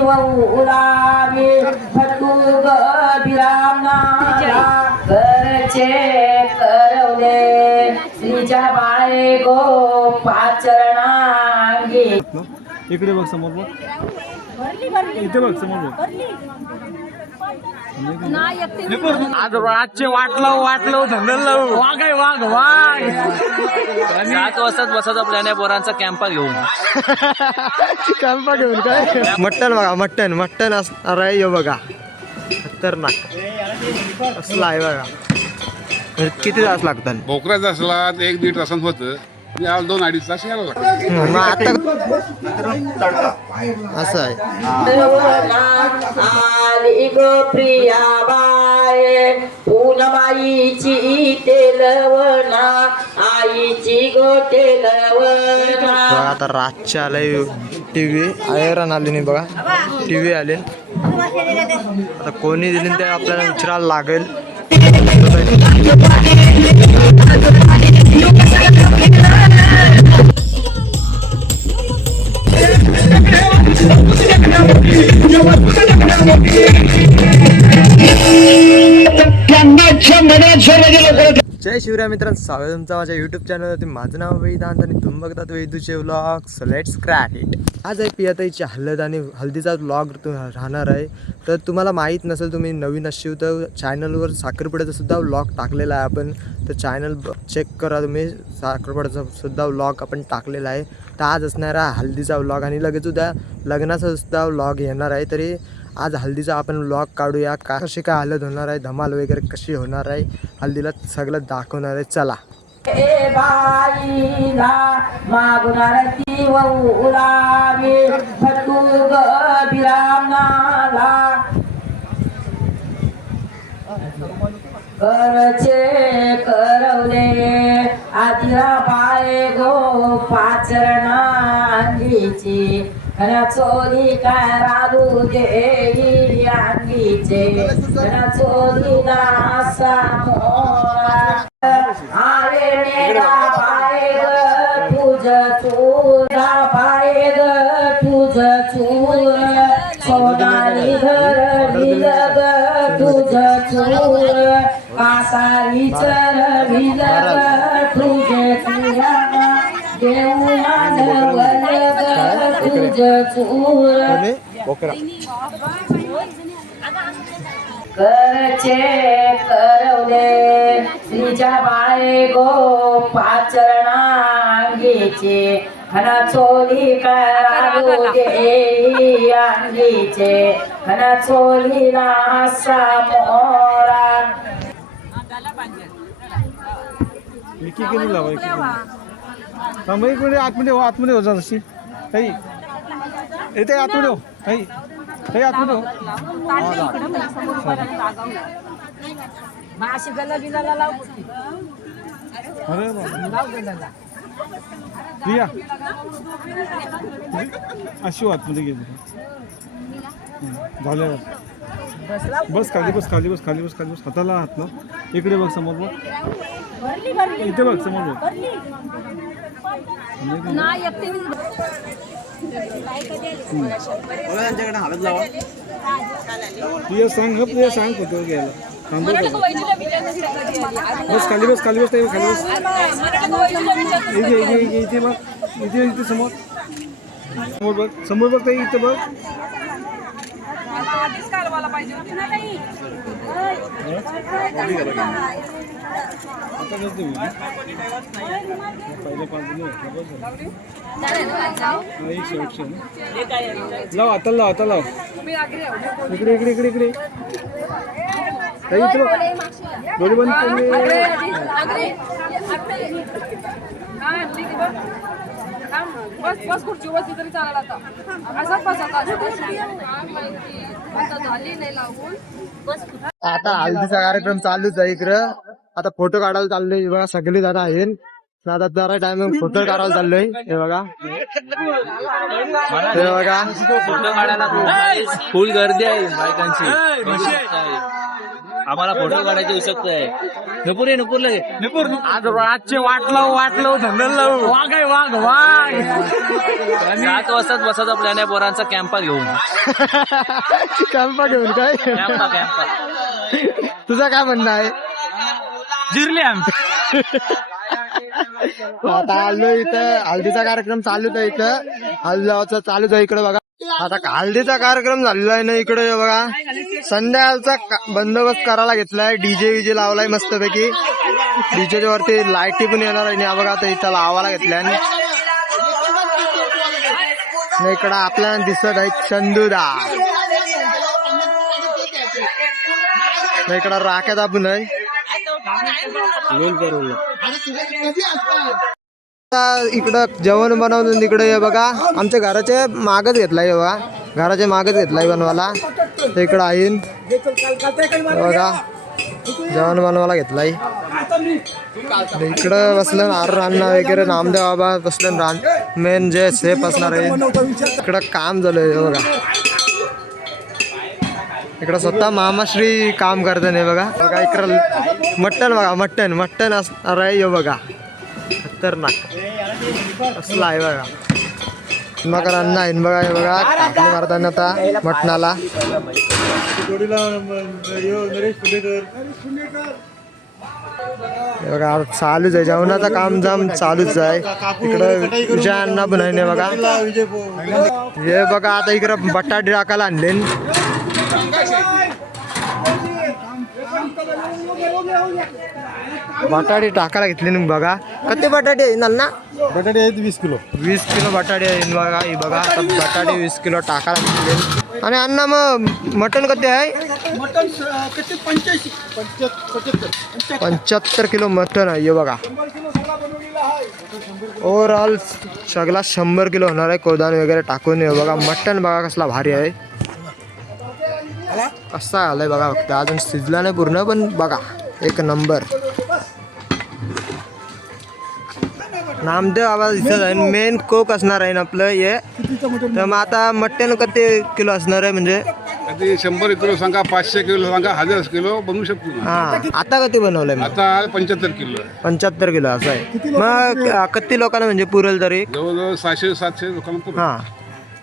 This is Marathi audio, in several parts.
उलावे फटुग बिरामनाला करचे करवले श्रीच्या बाळे गो पाचरणांगी. इकडे बघ समोर बघ, इथे बघ समोर बघ. आज रातचे वाटलो धंदल वाघ आहे वाघ वाघ. 7 वाजताच बसायचा प्लॅन आहे पोरांचा कॅम्पा घेऊन. कॅम्पा घेऊन काय मटण बघा, मटण असणार आहे. हे बघा खतरनाक असला आहे बघा. किती तास लागतात? भोकराचा असला 1-1.5 तासांत होतं. आज 2-2.5 तास यायला लागतात. मग आता असं आहे. आली ग प्रिया बाय पूनबाईची तेलवना आईची गो तेलवना. बघा आता रातच्या आलाय टीव्ही. आयरन आली नाही बघा, टीव्ही आले. आता कोणी दिली ते आपल्याला विचारायला लागेल. जय शिवराय मित्रांनो, स्वागत आहे तुमचं माझ्या यूट्यूब चॅनलवरती. माझं नाव वेदांत आणि तुम्ही बघतात वेदूचे vlog. So let's crack it. आज आहे पियाताईची हळद आणि हल्दीचा व्लॉग राहणार आहे. तर तुम्हाला माहीत नसेल, तुम्ही नवीन असशील तर चॅनलवर साखरपुड्याचा सुद्धा व्लॉग टाकलेला आहे आपण. तर चॅनल चेक करा तुम्ही, साखरपुड्याचा सुद्धा व्लॉग आपण टाकलेला आहे. तर आज असणार आहे हल्दीचा व्लॉग आणि लगेच उद्या लग्नाचा सुद्धा व्लॉग येणार आहे. तरी आज हल्दीचा आपण व्लॉग काढूया. कशी काय हळद होणार आहे, धमाल वगैरे कशी होणार आहे, हल्दीला सगळं दाखवणार आहे. चला. ए बाईला मागुनार ती उलावे फटुग बिरामनाला करचे करवले आदिरा बाळे गो पाचरणांगीची घरा चोरी काय राधू देई अंगीचे घरा चोरी नासा मोरा. आरे मेरा पाय ग तुझ चूरा पाय ग तुझ चूर सोनारी धरली ग तुझ चूर कासारी चरली ग तुझे चूरा देऊया नवल ग तुझ चूर. करचे करवले श्रीच्या बाळे गो पाचरणांगीचे घना चोली करारू देई अंगीचे घना चोली नासा मोरा. किती लावायची आतमध्ये हो जा तशी काही येते आतमध्ये हो काही काही आतमध्ये हो. अरे प्रिया अशी आतमध्ये गेली झाल्यावर बस खाली बस खाली बस खाली बस खाली बस. हाताला हात ना इकडे बघ समोर बघ, इथे बघ समोर बघ. प्रिया सांग प्रिया सांग कुठं घ्यायला थांबव. बस खाली बस खाली बस खाली बस. इथे बघ, इथे समोर समोर बघ, समोर बघ ताई, इथे बघ. लाव आता लाव आता लाव. इकडे इकडे इकडे इकडे ताई, इथे बघ. डोळे बंद केले. बस बस खुर्ची बसली तरी चालेल. आता असाच बसा झाली नाही लागून बस. आता हल्दीचा कार्यक्रम चालूच आहे इकडं. आता फोटो काढायला चाललोय बघा, सगळे जण आहेत. आता जरा टाइम फोटो काढायला चाललोय. हे बघा, हे बघा फोटो काढायला फुल गर्दी आहे बायकांची. आम्हाला फोटो काढायची उत्सुकता आहे. नुपूर ये, नुपूर लगे नुपूर. आज रातचे वाटलो धंदल वाघ आहे वाघ. 7 वाजताच बसायचा प्लॅन आहे पोरांचा कॅम्पा घेऊन. कॅम्पा घेऊन काय कॅम्पा तुझं काय म्हणणं आहे? जिरले आमचे. आता आलो इथं हल्दीचा कार्यक्रम चालूच आहे इथं. हल्दीचा चालूच आहे इकडे बघा. आता हल्दीचा कार्यक्रम झालेला आहे ना इकडे बघा. संध्याकाळचा बंदोबस्त करायला घेतलाय. डीजे विजे लावलाय मस्तपैकी. डीजेच्या वरती लाईटी पण येणार आहे ना बघा. आता इथं लावायला घेतलाय. इकडं आपल्याला दिसत आहे चंदूदा. इकडं राख्या दाबून आहे. इकडं जेवण बनवून तिकडे हे बघा आमच्या घराचे मागच घेतलाय बघा. घराचे मागच घेतलाय बनवायला. इकडं आहे बघा जेवण बनवायला घेतलाय. इकडं बसलं अरुण अण्णा वगैरे नामदेव बाबा बसलं. मेन जे सेफ असणार आहे इकडं काम झालंय बघा. इकडं स्वतः मामाश्री काम करतात हे बघा. बघा इकडं मटण बघा. मटण असणार आहे हे बघा. खतरनाक असला आहे बघा. मग अन्न आहे बघा. हे बघा कापणी मारताना आता मटणाला. हे बघा चालूच आहे जेवणाचं काम जाम चालूच आहे. इकडं विजय अण्णा पण आहे बघा. हे बघा आता इकडं बटाटे टाकायला आणले. बटाटे टाकायला घेतले ना बघा. किती बटाटे आहे ना? बटाटे आहेत 20 किलो. 20 किलो बटाटे आहे बघा. ही बघा आता बटाटे 20 किलो टाकायला घेतले. आणि अण्णा मग मटण किती आहे? 75 किलो मटण आहे हे बघा. ओव्हरऑल सगळा 100 किलो होणार आहे. कोदान वगैरे टाकून हे बघा. मटण बघा कसला भारी आहे. कसा आलाय बघा. फक्त अजून शिजला नाही पूर्ण पण बघा एक नंबर. नामदेव आवाज दिसत आहे. मेन कोक असणार आहे ना आपलं हे. तर मग आता मटण किती किलो असणार आहे म्हणजे? कधी 100 किलो सांगा, 500 किलो सांगा, 1000 किलो बनवू शकतो. हा आता किती बनवलंय मग? आता 75 किलो आहे. 75 किलो असं आहे. मग किती लोकांना म्हणजे पुरेल तरी? जवळजवळ 600-700 लोकांना पुरतं. हा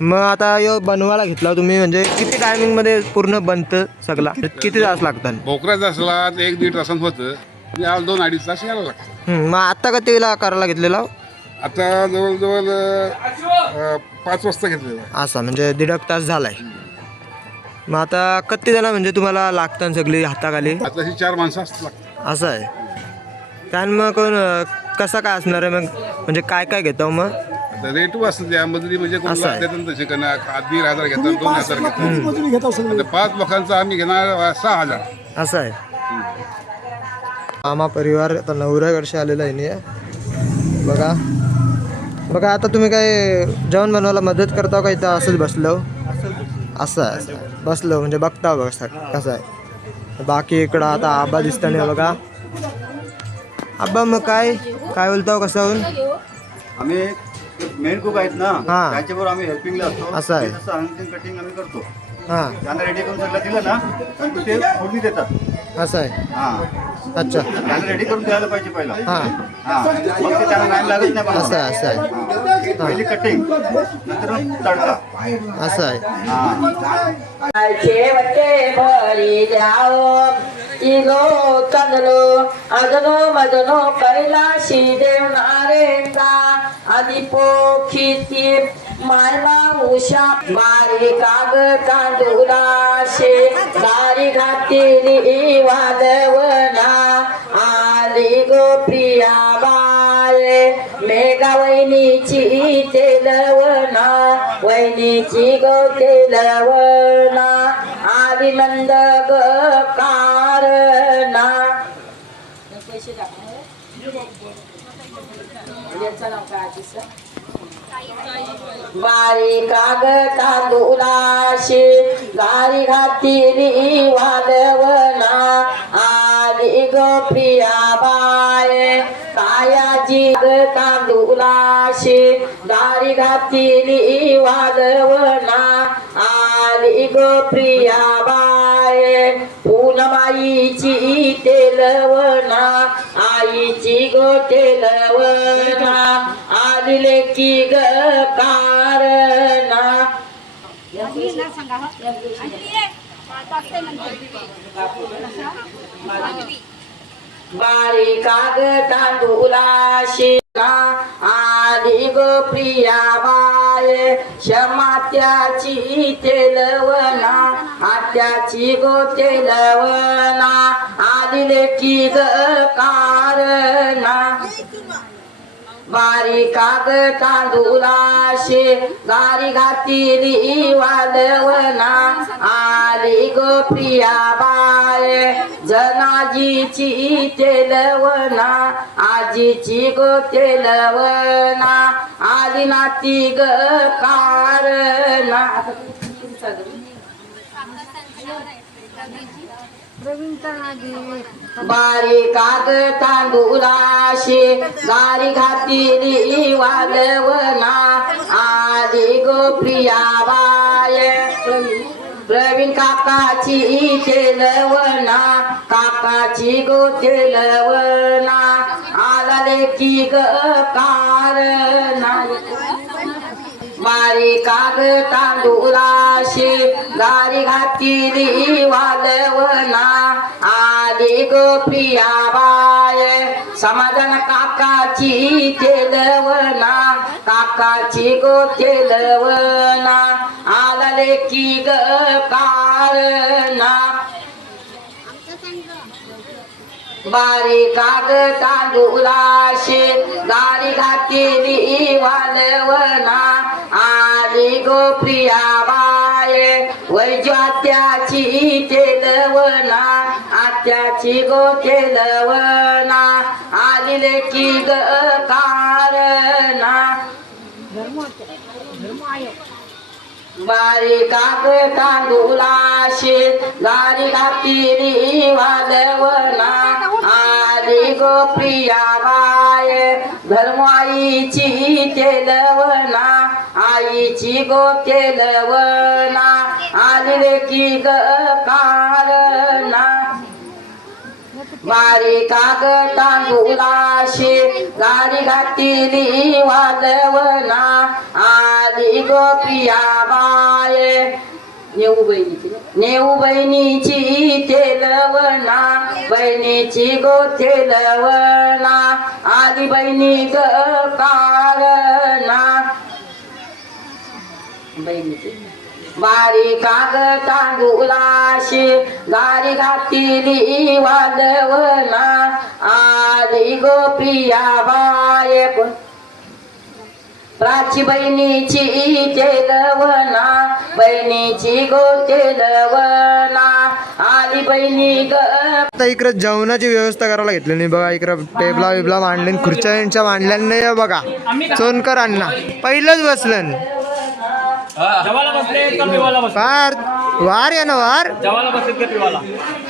मग आता यो बनवायला घेतला तुम्ही म्हणजे किती टायमिंग मध्ये पूर्ण बनतं सगळा? किती तास लागतात? भोकराचा असला तर 1-1.5 तासांत होतं. 2-2.5 तास यायला लागतं. मग आता कितीला करायला घेतलेला? आता जवळजवळ 5 वाजता घेतलेलं आहे. असा म्हणजे 1.5 तास झालाय. मग आता किती जण म्हणजे तुम्हाला लागतात सगळी हाताखाली? आता ही 4 माणसं असतात. असं आहे. त्यानं मग कोण कसा काय असणार आहे मग म्हणजे काय काय घेतो मग? आता रेट असतं त्यामध्ये म्हणजे कोण असं आहे. लागतात तसे करणार. 1,500 घेतात, 2,000 घेतात. आता 5 लोकांचा आम्ही घेणार 6,000. असं आहे. मामा परिवार आता 9 वर्ष आलेला आहे नाही बघा. बघा आता तुम्ही काय जेवण बनवायला मदत करता का इथं असंच बसलो? असं आहे बसलो म्हणजे बघता बघ कसं आहे. बाकी इकडं आता आबा दिसता नाही बघा. आबा मग काय बोलतो कसं होऊन? आम्ही मेन कुक आहेत ना हा. त्याच्यावर आम्ही हेल्पिंगला असतो. असं आहे. कटिंग आम्ही करतो. हां त्यांना रेडी करून सगळं दिलं ना तर ते फोडणी देतात. असं आहे. हा अच्छा त्यांना रेडी करून द्यायला पाहिजे पहिला. हां हा मग ते त्यांना टाइम लागत नाही बनवायला. असं आहे. असं आहे. पहिली कटिंग नंतर मग तडका. असं आहे. हा शेवटे भरी द्यावो इलो कनलो अगनो मदनो कैलाशी देवनारेंगा आदि पोखिती मायमा उषा मारी काग तांदुलाशे दारी घातली वादवना आली गो प्रिया बाळे मेघा वहिनीची तेलवना वहिनीची गो तेलवना आदि नंद ग कारणा. बारी काग तांदुलाशी गारी घातली वादवना आली ग प्रिया बाय कायाची तांदुलाशी गारी घातली वादवना आली ग प्रिया बाय फुलमाई आईची तेलवना आईची गो तेलवना आदिले की ग कारणा बारी काग तांदूलाशी आली गो प्रिया बाय क्षमात्याची तेलवना आत्याची गो तेलवना आदिले की ग कारणा बारी काग तांदूलाशे गारी घातिली वालवना आली गो प्रिया बाय जनाजीची तेलवना आजीची गो तेलवना आली नाती ग कारणा बारी काग तांदूलाशी गारी घातिली वालवना आली गो प्रिया बाय प्रवीण काकाची तेलवना काकाची गो तेलवना आलाले की ग कारणा बारी काग तांदूलाशी गारी घातिली वालवना आली गो प्रिया बाय समाधान काकाची तेलवना काकाची गो तेलवना आलाले की ग कारणा बारी काग तांदूलाशी गारी घातिली वालवना आली गो प्रिया बाय वैज्यात्याची तेलवना आत्याची गो तेलवना आलिले की ग कारणा बारी काग तांदूलाशी गारी घातिली वालवना आली गो प्रिया बाय धर्माईची तेलवना आईची गो तेलवना आलिले की ग कारणा बारी काग तांदूलाशी गारी घातिली वालवना आली गो प्रिया बाय नेऊ बहिणीची तेलवना बहिणीची गो तेलवना आली बहिणी ग कारणा बहिणीची बारी काग तांदूलाशी गारी घातिली वालवना आली गो प्रिया बाय प्राची बहिणीची तेलवना बहिणीची गो तेलवना आली बहिणी ग आता इकडे जेवणाची व्यवस्था करायला घेतली नाही बघा. इकडं टेबला बिबला मांडले खुर्च्या मांडल्या नाही बघा. सोनकर अण्णा पहिलंच बसलं जेवायला बसले का पिवायला बसले? फार वार या ना वार जेवायला बसले का पिवायला?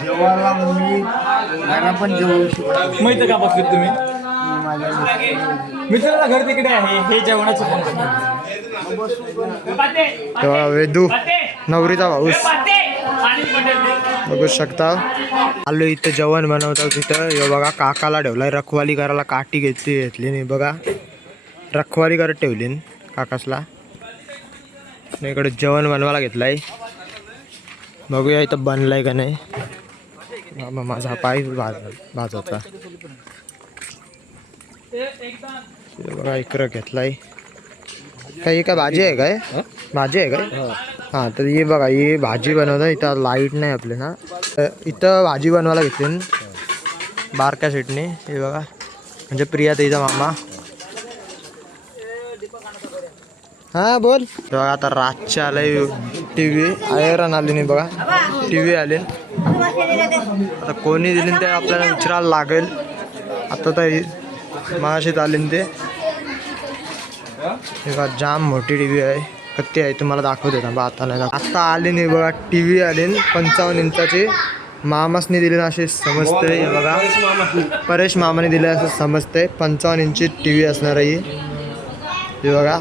जेवायला मी घरा पण जेवू शकतो. माहिती का बसले तुम्ही? मित्राला घर तिकडे आहे. हे जेवणाचं तेव्हा वेदू नवरीचा भाऊस बघू शकता. आलो इथं जेवण बनवतात तिथं. हे बघा काकाला ठेवलाय रखवाली करायला. काठी घेतली नाही बघा. रखवाली करत ठेवली काकासला. इकडे जेवण बनवायला घेतलाय. बघूया इथं बनलाय का नाही. माझा पाय भाजाचा बघा इकडं घेतलाय. काही काय भाजी आहे काय? भाजी आहे काय? हां तर ही बघा ही भाजी बनवतात. इथं लाईट नाही आपले ना. इथं भाजी बनवायला घेतली बारक्या सीटने. हे बघा म्हणजे प्रिया ताईचा मामा. हां बोल. बघा आता रातच्या आलाय टी व्ही. आयरन आली नाही बघा. टी व्ही आले. आता कोणी दिले ते आपल्याला विचारायला लागेल. आता तर मागाशीच आले ते. बघा जाम मोठी टी व्ही आहे. कत्ती आहे तुम्हाला दाखवते ना बा. आता नाही आता आले नाही बघा. टी व्ही आले 55 इंचाचे. मामासने दिले ना असे समजते. हे बघा परेश मामाने दिले असं समजते. 55 इंची टी व्ही असणार आहे. हे बघा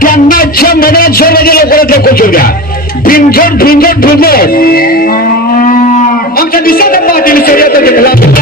त्यांनाच्या मनात सर्वांच्या लवकरात लवकर घेऊ द्या. भिंगट भिंगट भिंगट आमच्या दिसत पाटील शर्यत